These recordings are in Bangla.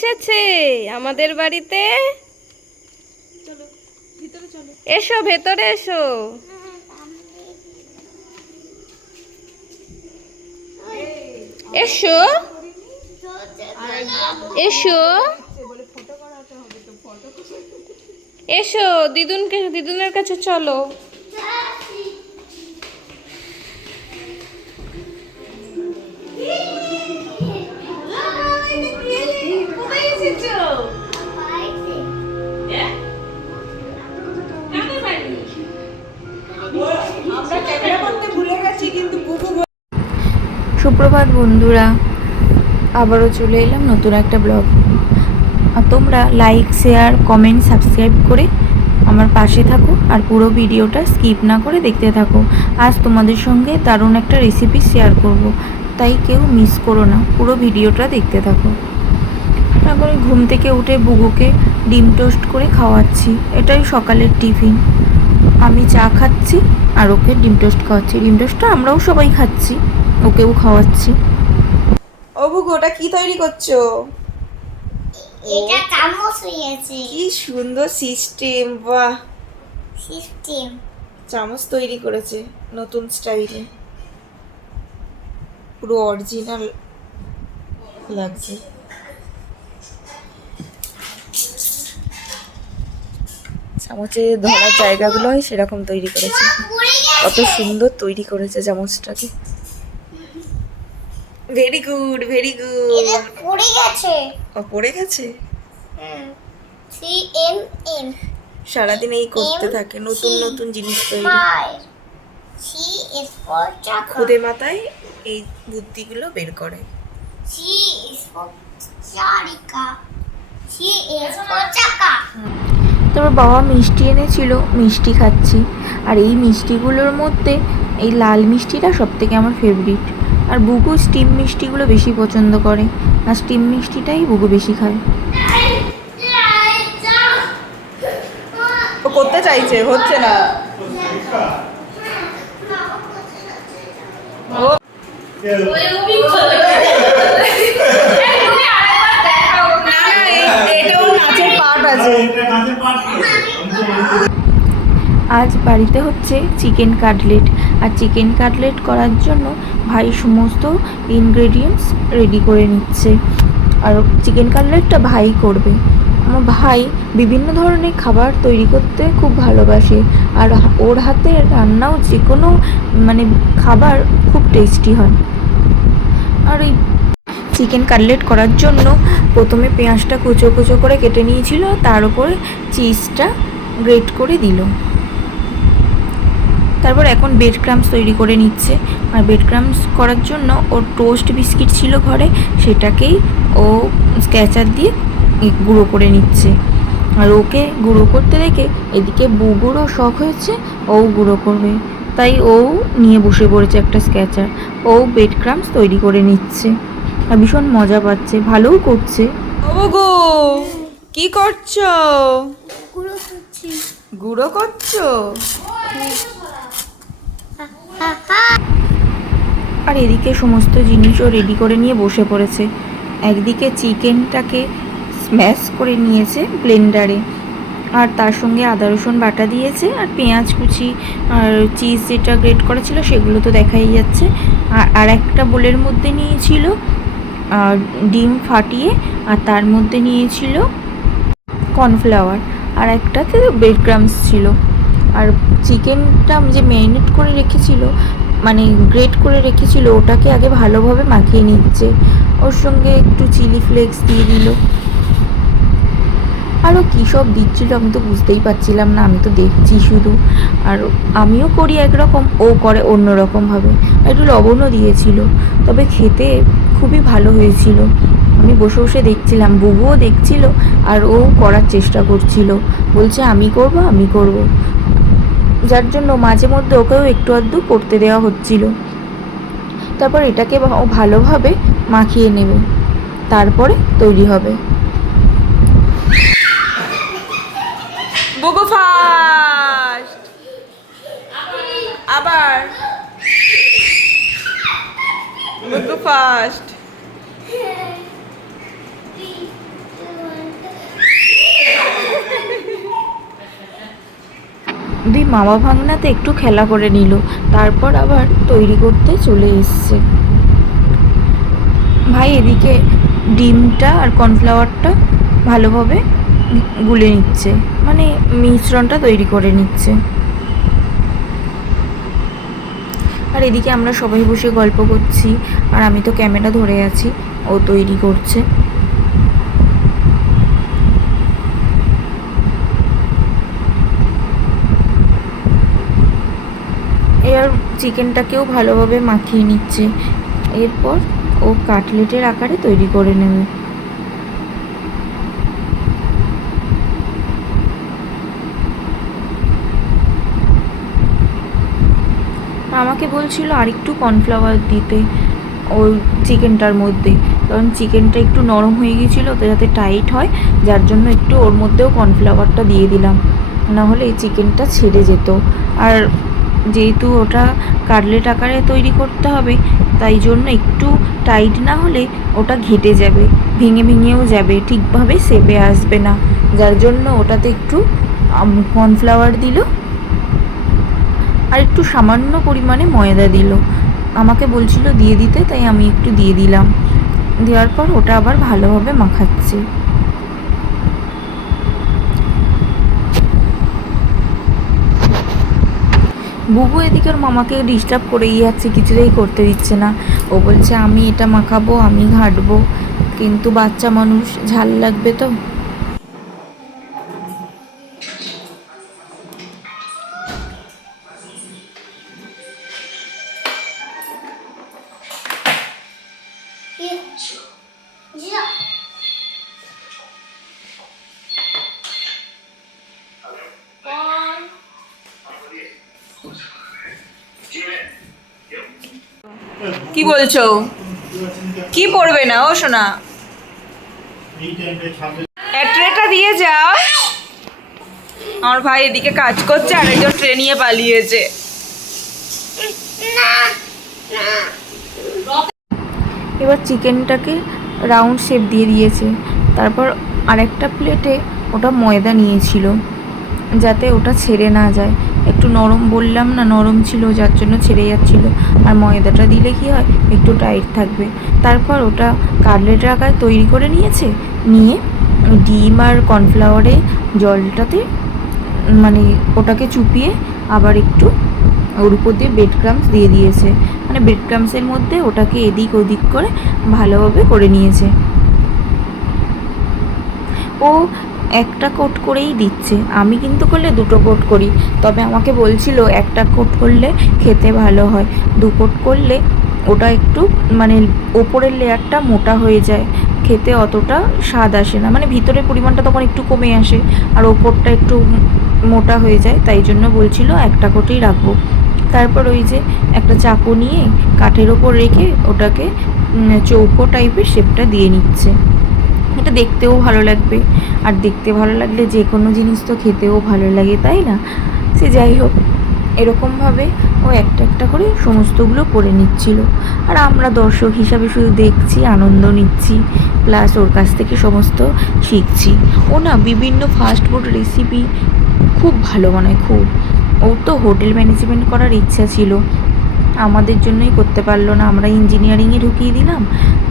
এসেছে আমাদের বাড়িতে? এসো ভেতরে এসো। এসো। এসো। এসো দিদুনকে দিদুনের কাছে চলো। সুপ্রভাত বন্ধুরা, আবারও চলে এলাম নতুন একটা ব্লগ। তোমরা লাইক শেয়ার কমেন্ট সাবস্ক্রাইব করে আমার পাশে থাকো আর পুরো ভিডিওটা স্কিপ না করে দেখতে থাকো। আজ তোমাদের সঙ্গে দারুণ একটা রেসিপি শেয়ার করব, তাই কেউ মিস করো না, পুরো ভিডিওটা দেখতে থাকো। তারপরে ঘুম থেকে উঠে বুগুকে ডিম টোস্ট করে খাওয়াচ্ছি, এটাই সকালের টিফিন আমি চা খাচ্ছি আর ওকে ডিম টোস্ট খাওয়াচ্ছি। ডিম টোস্টটা আমরাও সবাই খাচ্ছি। ওকেও খাওয়াচ্ছি। ও বুগু ওটা কি তৈরি করছ? এটা চামচ হয়েছে কি সুন্দর সিস্টেম বাহ। সিস্টেম চামচ তৈরি করেছে নতুন স্টাইলে পুরো অরিজিনাল লাগছে। চামচে ধরার জায়গাগুলো হয় সেরকম তৈরি করেছে। কত সুন্দর তৈরি করেছে চামচটাকে। ভেরি গুড ভেরি গুড পড়ে গেছে। ও পড়ে গেছে? সি এম এম সারাদিন এই করতে থাকে নতুন নতুন জিনিস তৈরি। সি ইজ ফর চাকা। খুদে মাথায় এই বুদ্ধিগুলো বের করে। সি ইজ ফর চারিকা। সি ইজ ফর চাকা। তারপর বাবা মিষ্টি এনেছিল মিষ্টি খাচ্ছি। আর এই মিষ্টিগুলোর মধ্যে এই লাল মিষ্টিটা সব থেকে আমার ফেভারিট আর বুকু স্টিম মিষ্টিগুলো বেশি পছন্দ করে। আর স্টিম মিষ্টিটাই বুকু বেশি খায়। ও করতে চাইছে হচ্ছে না। আজ বাড়িতে হচ্ছে চিকেন কাটলেট। আর চিকেন কাটলেট করার জন্য ভাই সমস্ত ইনগ্রেডিয়েন্টস রেডি করে নিচ্ছে। আর চিকেন কাটলেটটা ভাই করবে। আমার ভাই বিভিন্ন ধরনের খাবার তৈরি করতে খুব ভালোবাসে। আর ওর হাতে রান্নাও যে কোনো মানে খাবার খুব টেস্টি হয়। আর এই চিকেন কাটলেট করার জন্য প্রথমে পেঁয়াজটা কুচো কুচো করে কেটে নিয়েছিল, তার উপরে চিজটা গ্রেট করে দিল। তারপর এখন বেড ক্রামস তৈরি করে নিচ্ছে। আর বেড ক্রামস করার জন্য ওর টোস্ট বিস্কিট ছিল ঘরে সেটাকেই ও স্ক্যাচার দিয়ে গুঁড়ো করে নিচ্ছে। আর ওকে গুঁড়ো করতে দেখে এদিকে বুগুরও শখ হয়েছে ও গুঁড়ো করবে। তাই ও নিয়ে বসে পড়েছে একটা স্ক্যাচার ও বেড ক্রামস তৈরি করে নিচ্ছে। আর ভীষণ মজা পাচ্ছে ভালোও করছে। ও গো কি করছ? গুঁড়ো করছ। আর এদিকে সমস্ত জিনিসও রেডি করে নিয়ে বসে পড়েছে। একদিকে চিকেনটাকে স্ম্যাশ করে নিয়েছে ব্লেন্ডারে আর তার সঙ্গে আদা, রসুন বাটা দিয়েছে, আর পেঁয়াজ কুচি, আর চিজ যেটা গ্রেট করা ছিল সেগুলো তো দেখাই যাচ্ছে। আর আর একটা বোলের মধ্যে নিয়েছিল ডিম ফাটিয়ে, আর তার মধ্যে নিয়েছিল কর্নফ্লাওয়ার আর একটাতে ব্রেড ক্রামস ছিল। আর চিকেনটা যে ম্যারিনেট করে রেখেছিল মানে গ্রেট করে রেখেছিল, ওটাকে আগে ভালোভাবে মাখিয়ে নিচ্ছে। ওর সঙ্গে একটু চিলি ফ্লেক্স দিয়ে দিল। আরও কী সব দিচ্ছিল আমি তো বুঝতেই পারছিলাম না, আমি তো দেখছি শুধু। আর আমিও করি একরকম, ও করে অন্য রকমভাবে একটু লবণও দিয়েছিল, তবে খেতে খুবই ভালো হয়েছিল। আমি বসে বসে দেখছিলাম, বুবুও দেখছিল, আর ও করার চেষ্টা করছিল। বলছে, আমি করব আমি করব। যার জন্য মাঝে মধ্যে ওকেও একটু আধটু করতে দেওয়া হচ্ছিল। তারপর এটাকে ও ভালোভাবে মাখিয়ে নেবে। তারপরে তৈরি হবে। বুগু ফার্স্ট আবার। বুগু ফার্স্ট দুই মামা ভাঙনাতে একটু খেলা করে নিল, তারপর আবার তৈরি করতে চলে এসছে। ভাই, এদিকে ডিমটা আর কর্নফ্লাওয়ারটা ভালোভাবে গুলে নিচ্ছে মানে মিশ্রণটা তৈরি করে নিচ্ছে। আর এদিকে আমরা সবাই বসে গল্প করছি, আর আমি তো ক্যামেরা ধরে আছি, ও তৈরি করছে এর চিকেনটাকেও ভালোভাবে মাখিয়ে নিচ্ছে। এরপর ও কাটলেটের আকারে তৈরি করে নেবে। আমাকে বলছিল আর একটু কর্নফ্লাওয়ার দিতে ওই চিকেনটার মধ্যে। কারণ চিকেনটা একটু নরম হয়ে গিয়েছিল তো যাতে টাইট হয়, যার জন্য একটু ওর মধ্যেও কর্নফ্লাওয়ারটা দিয়ে দিলাম। না হলে এই চিকেনটা ছেড়ে যেত। আর যেহেতু ওটা কাটলেট আকারে তৈরি করতে হবে, তাই জন্য একটু টাইট না হলে ওটা ঘেটে যাবে, ভেঙে ভেঙেও যাবে, ঠিকভাবে সেপে আসবে না। যার জন্য ওটাতে একটু কর্নফ্লাওয়ার দিল আর একটু সামান্য পরিমাণে ময়দা দিল। আমাকে বলছিল দিয়ে দিতে, তাই আমি একটু দিয়ে দিলাম। দেওয়ার পর ওটা আবার ভালোভাবে মাখাচ্ছে। বুবু এদিকে ওর মামাকে ডিস্টার্ব করেই যাচ্ছে, কিছুতেই করতে দিচ্ছে না। ও বলছে, আমি এটা মাখাবো, আমি ঘাটবো, কিন্তু বাচ্চা মানুষ, ঝাল লাগবে তো? যা। বলছো? কি পড়বে না? ও শোনা ট্রেটা দিয়ে যাও। আমার ভাই এদিকে কাজ করছে আর একজন ট্রে নিয়ে পালিয়েছে। এবার চিকেনটাকে রাউন্ড শেপ দিয়ে দিয়েছে। তারপর আরেকটা প্লেটে ওটা ময়দা নিয়েছিল। যাতে ওটা ছেড়ে না যায়। একটু নরম বললাম না, নরম ছিল, যার জন্য ছেড়ে যাচ্ছিল। আর ময়দাটা দিলে কি হয়? একটু টাইট থাকবে। তারপর ওটা কাটলেটের আকার তৈরি করে নিয়েছে। নিয়ে ডিম আর কর্নফ্লাওয়ারে জলটাতে মানে ওটাকে চুপিয়ে আবার একটু ওর উপর দিয়ে বেড ক্রামস দিয়ে দিয়েছে। মানে বেড ক্রামসের মধ্যে ওটাকে এদিক ওদিক করে ভালোভাবে করে নিয়েছে। ও একটা কোট করেই দিচ্ছে। আমি কিন্তু করলে দুটো কোট করি। তবে আমাকে বলছিল, একটা কোট করলে খেতে ভালো হয়। দু কোট করলে ওটা একটু মানে ওপরের লেয়ারটা মোটা হয়ে যায়। খেতে অতটা স্বাদ আসে না। মানে ভিতরের পরিমাণটা তখন একটু কমে আসে আর ওপরটা একটু মোটা হয়ে যায়। তাই জন্য বলছিল, একটা কোটেই রাখব। তারপর ওই যে একটা চাকু নিয়ে কাঠের ওপর রেখে ওটাকে চৌকো টাইপের শেপটা দিয়ে নিচ্ছে। এটা দেখতেও ভালো লাগবে। আর দেখতে ভালো লাগলে যে কোনো জিনিস তো খেতেও ভালো লাগে, তাই না? সে যাই হোক, এরকমভাবে ও একটা একটা করে সমস্তগুলো করে নিচ্ছিল। আর আমরা দর্শক হিসাবে শুধু দেখছি, আনন্দ নিচ্ছি প্লাস ওর কাছ থেকে সমস্ত শিখছি। ও না বিভিন্ন ফাস্ট ফুড রেসিপি খুব ভালো বানায় খুব। ওর তো হোটেল ম্যানেজমেন্ট করার ইচ্ছা ছিল। আমাদের জন্যই করতে পারল না। আমরা ইঞ্জিনিয়ারিংয়ে ঢুকিয়ে দিলাম।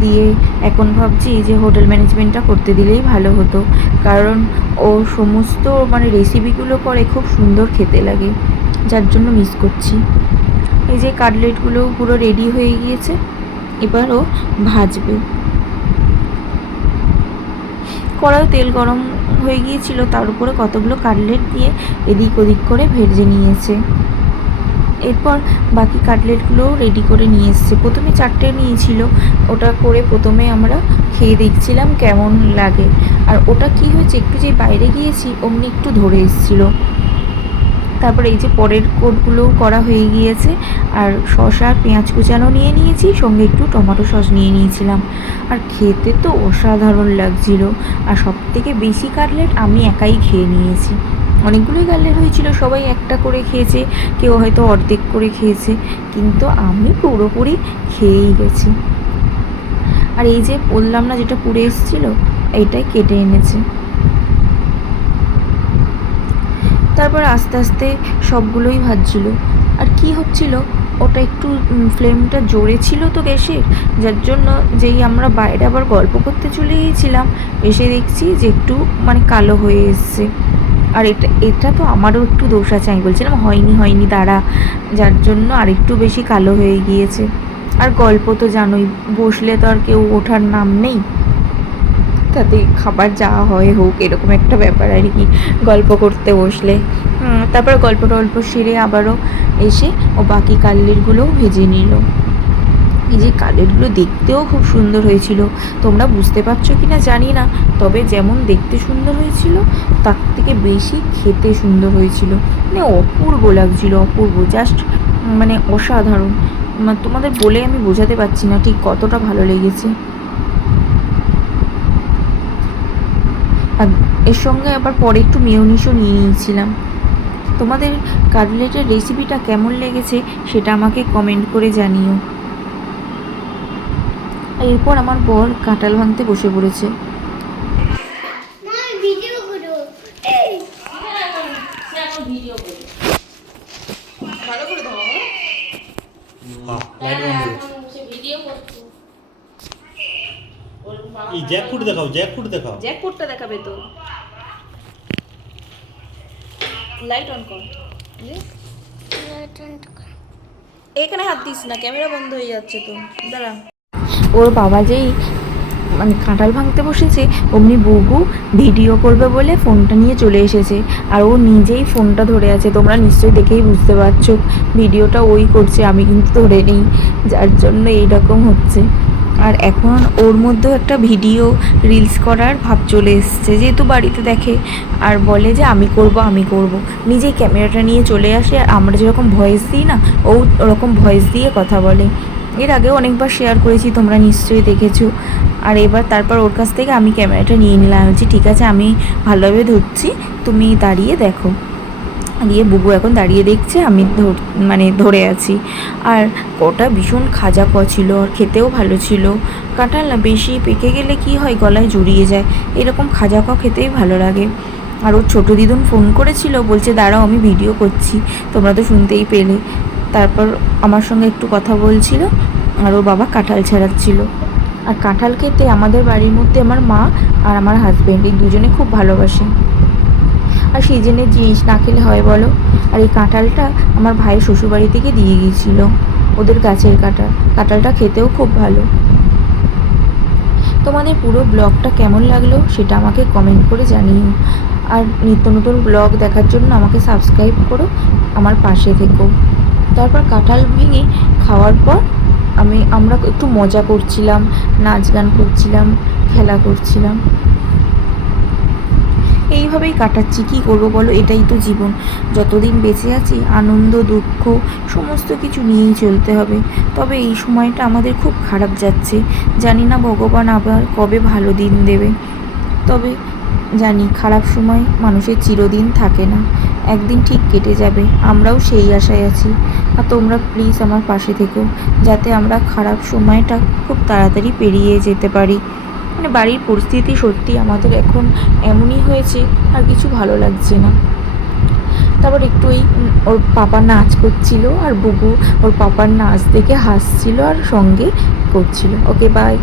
দিয়ে এখন ভাবছি যে হোটেল ম্যানেজমেন্টটা করতে দিলেই ভালো হতো। কারণ ও সমস্ত মানে রেসিপিগুলো করে খুব সুন্দর খেতে লাগে। যার জন্য মিস করছি। এই যে কাটলেটগুলো পুরো রেডি হয়ে গিয়েছে। এবার ও ভাজবে। কড়াই তেল গরম হয়ে গিয়েছিল, তার উপরে কতগুলো কাটলেট দিয়ে এদিক ওদিক করে ভেজে নিয়েছে। এরপর বাকি কাটলেটগুলোও রেডি করে নিয়ে এসছে। প্রথমে চারটে নিয়েছিল। ওটা করে প্রথমে আমরা খেয়ে দেখছিলাম কেমন লাগে। আর ওটা কি হয়েছে? একটু যে বাইরে গিয়েছি, অমনি একটু ধরে এসেছিল। তারপরে এই যে পরের কোটগুলোও করা হয়ে গিয়েছে। আর আর পেঁয়াজ কুচানো নিয়ে নিয়েছি, সঙ্গে একটু টমেটো সস নিয়ে নিয়েছিলাম। আর খেতে তো অসাধারণ লাগছিল। আর সব থেকে বেশি কাটলেট আমি একাই খেয়ে নিয়েছি। অনেকগুলোই কাটলেট হয়েছিল, সবাই একটা করে খেয়েছে, কেউ হয়তো অর্ধেক করে খেয়েছে, কিন্তু আমি পুরোপুরি খেয়েই গেছি। আর এই যে বললাম না যেটা পুড়ে এসেছিল এইটাই কেটে এনেছে। তারপর আস্তে আস্তে সবগুলোই ভাজছিল। আর কি হচ্ছিল, ওটা একটু ফ্লেমটা জোরে ছিল তো গ্যাসের, যার জন্য যেই আমরা বাইরে আবার গল্প করতে চলে গিয়েছিলাম, এসে দেখছি যে একটু মানে কালো হয়ে এসছে। আর এটা এটা তো আমারও একটু দোষ আছে, আমি বলছিলাম হয়নি হয়নি, দাঁড়া। যার জন্য আর একটু বেশি কালো হয়ে গিয়েছে। আর গল্প তো জানোই, বসলে তো আর কেউ ওঠার নাম নেই। তাতে খাবার যা হয় হোক, এরকম একটা ব্যাপার আর কি, গল্প করতে বসলে। তারপর গল্প টল্প সেরে আবারও এসে ও বাকি কালেরগুলোও ভেজে নিল। এই যে কালেরগুলো দেখতেও খুব সুন্দর হয়েছিল। তোমরা বুঝতে পারছ কি না জানি না, তবে যেমন দেখতে সুন্দর হয়েছিল, তার থেকে বেশি খেতে সুন্দর হয়েছিল। মানে অপূর্ব লাগছিল, অপূর্ব জাস্ট মানে অসাধারণ। তোমাদের বলে আমি বোঝাতে পারছি না ঠিক কতটা ভালো লেগেছে। আর এর সঙ্গে আবার পরে একটু মেয়নিসও নিয়ে নিয়েছিলাম। তোমাদের কাটলেটের রেসিপিটা কেমন লেগেছে সেটা আমাকে কমেন্ট করে জানিও। এরপর আমার বর কাঁঠাল ভাঙতে বসে পড়েছে। এই। দেখাও দেখাও। দেখাবে তো। লাইট অন কর। এখানে হাত দিস না ক্যামেরা বন্ধ হয়ে যাচ্ছে তো। দাঁড়া। ওর বাবা যেই মানে কাঁঠাল ভাঙতে বসেছে, অমনি বুবু ভিডিও করবে বলে ফোনটা নিয়ে চলে এসেছে। আর ও নিজেই ফোনটা ধরে আছে, তোমরা নিশ্চয়ই দেখেই বুঝতে পারছ। ভিডিওটা ওই করছে, আমি কিন্তু ধরে নেই। যার জন্য এইরকম হচ্ছে। আর এখন ওর মধ্যেও একটা ভিডিও রিলস করার ভাব চলে এসছে, যেহেতু বাড়িতে দেখে। আর বলে যে, আমি করব আমি করব। নিজেই ক্যামেরাটা নিয়ে চলে আসে, আর আমরা যেরকম ভয়েস দিই না, ও ওরকম ভয়েস দিয়ে কথা বলে। এর আগেও অনেকবার শেয়ার করেছি, তোমরা নিশ্চয়ই দেখেছ। আর এবার তারপর ওর কাছ থেকে আমি ক্যামেরাটা নিয়ে নিলাম। বলছি ঠিক আছে, আমি ভালোভাবে ধরছি, তুমি দাঁড়িয়ে দেখো। দিয়ে বুবু এখন দাঁড়িয়ে দেখছে, আমি ধর মানে ধরে আছি। আর কটা ভীষণ খাজা ক ছিল, আর খেতেও ভালো ছিল। কাঁঠাল না, বেশি পেকে গেলে কি হয়, গলায় জড়িয়ে যায়। এরকম খাজা ক খেতেই ভালো লাগে। আর ওর ছোটো দিদুন ফোন করেছিল, বলছে, দাঁড়াও, আমি ভিডিও করছি। তোমরা তো শুনতেই পেলে। তারপর আমার সঙ্গে একটু কথা বলছিল, আর ওর বাবা কাঁঠাল ছাড়াচ্ছিল। আর কাঁঠাল খেতে আমাদের বাড়ির মধ্যে আমার মা আর আমার হাজব্যান্ড এই দুজনে খুব ভালোবাসে। আর সিজনের জিনিস না খেলে হয় বলো? আর এই কাঁঠালটা আমার ভাইয়ের শ্বশুরবাড়ি থেকে দিয়ে গিয়েছিল, ওদের গাছের কাঁঠাল। কাঁঠালটা খেতেও খুব ভালো। তোমাদের পুরো ব্লগটা কেমন লাগল সেটা আমাকে কমেন্ট করে জানিও। আর নিত্য নতুন ব্লগ দেখার জন্য আমাকে সাবস্ক্রাইব করো, আমার পাশে থেকো। তারপর কাঁঠাল ভেঙে খাওয়ার পর আমি, আমরা একটু মজা করছিলাম, নাচ গান করছিলাম, খেলা করছিলাম। এইভাবেই কাটাচ্ছি, কী করব বলো? এটাই তো জীবন। যতদিন বেঁচে আছি, আনন্দ, দুঃখ, সমস্ত কিছু নিয়েই চলতে হবে। তবে এই সময়টা আমাদের খুব খারাপ যাচ্ছে। জানি না ভগবান আবার কবে ভালো দিন দেবে। তবে জানি, খারাপ সময় মানুষের চিরদিন থাকে না। একদিন ঠিক কেটে যাবে। আমরাও সেই আশায় আছি। আর তোমরা প্লিজ আমার পাশে থেকো, যাতে আমরা খারাপ সময়টা খুব তাড়াতাড়ি পেরিয়ে যেতে পারি। মানে বাড়ির পরিস্থিতি সত্যি আমাদের এখন এমনই হয়েছে, আর কিছু ভালো লাগছে না। তারপর একটু ওই ওর পাপা নাচ করছিল, আর বুবু ওর পাপার নাচ দেখে হাসছিল আর সঙ্গে করছিল। Okay bye